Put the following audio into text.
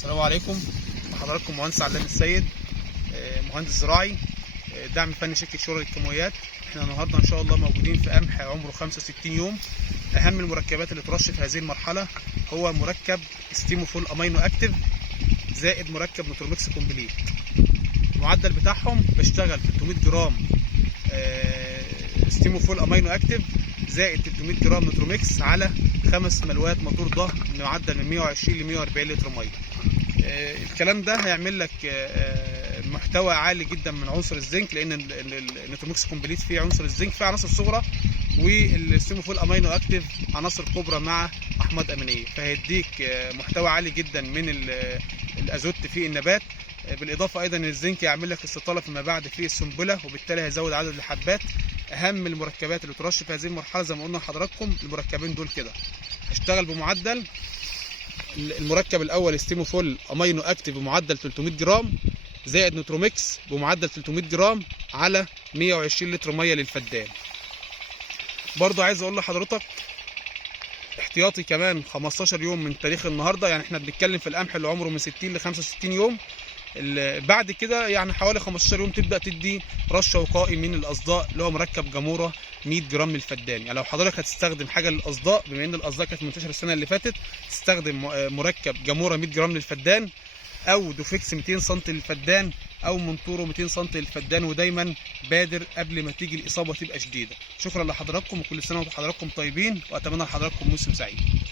السلام عليكم. حضراتكم مهندس علام السيد، مهندس زراعي، دعم فني شركة شورى للكيماويات. احنا النهارده ان شاء الله موجودين في قمح عمره 65 يوم. اهم المركبات اللي ترش في هذه المرحله هو مركب ستيموفول امينو اكتيف زائد مركب نوتروميكس كومبليت. المعدل بتاعهم بشتغل 300 جرام ستيموفول امينو اكتيف زائد 300 جرام نوتروميكس على 5 ملوات موتور ضغط معدل من 120 ل 140 لتر ميه. الكلام ده هيعمل لك محتوى عالي جدا من عنصر الزنك، لان النوتروميكس كومبليت فيه عنصر الزنك، فيه عناصر صغرى، والستيموفول امينو اكتيف عناصر كبرى مع احماض امينيه، فهيديك محتوى عالي جدا من الازوت في النبات. بالاضافه ايضا الزنك يعمل لك استطاله فيما بعد في السنبله، وبالتالي هيزود عدد الحبات. اهم المركبات اللي ترش في هذه المرحله زي ما قلنا لحضراتكم المركبين دول كده. هشتغل بمعدل المركب الاول ستيموفول امينو اكتيف بمعدل 300 جرام زائد نوتروميكس بمعدل 300 جرام على 120 لتر ميه للفدان. برضو عايز اقول لحضرتك احتياطي كمان 15 يوم من تاريخ النهارده، يعني احنا بنتكلم في القمح اللي عمره من 60 ل 65 يوم. بعد كده يعني حوالي 15 يوم تبدا تدي رشه وقائي من الاصداء اللي هو مركب جاموره 100 جرام للفدان. يعني لو حضرتك هتستخدم حاجه للاصداء، بما ان الاصداء كانت منتشره السنه اللي فاتت، تستخدم مركب جاموره 100 جرام للفدان، او دوفيكس 200 سم للفدان، او مونتورو 200 سم للفدان. ودايما بادر قبل ما تيجي الاصابه تبقى شديده. شكرا لحضراتكم، وكل سنه وحضراتكم طيبين، واتمنى لحضراتكم موسم سعيد.